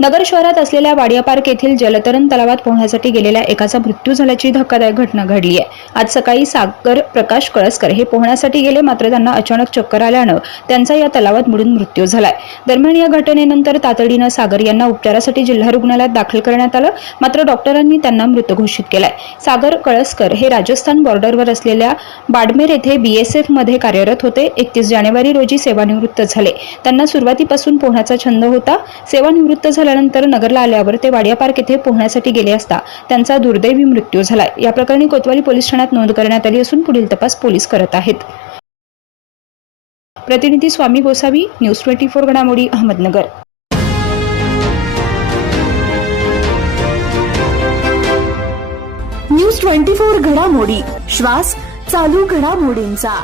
नगर शहरात असलेल्या वाडिया पार्क येथील जलतरण तलावात पोहण्यासाठी गेलेल्या एकाचा मृत्यू झाल्याची धक्कादायक घटना घडली आहे. आज सकाळी सागर प्रकाश कळसकर हे पोहण्यासाठी गेले मात्र त्यांना अचानक चक्कर आल्यानं त्यांचा या तलावात बुडून मृत्यू झालाय. दरम्यान या घटनेनंतर तातडीनं सागर यांना उपचारासाठी जिल्हा रुग्णालयात दाखल करण्यात आलं मात्र डॉक्टरांनी त्यांना मृत घोषित केलाय. सागर कळसकर हे राजस्थान बॉर्डरवर असलेल्या बाडमेर येथे बीएसएफमध्ये कार्यरत होते. एकतीस जानेवारी रोजी सेवानिवृत्त झाले. त्यांना सुरुवातीपासून पोहण्याचा छंद होता. सेवानिवृत्त झाल्यानंतर नगरला आल्यावर ते वाडिया पार्क येथे पोहण्यासाठी गेले असता त्यांचा दुर्दैवी मृत्यू झाला. या प्रकरणी कोतवाली पोलीस ठाण्यात नोंद करण्यात आली असून पुढील तपास पोलीस करत आहेत. प्रतिनिधी Swami Gosavi news twenty four घडामोडी अहमदनगर. न्यूज ट्वेंटी फोर घडामोडी श्वास चालू घडामोडींचा.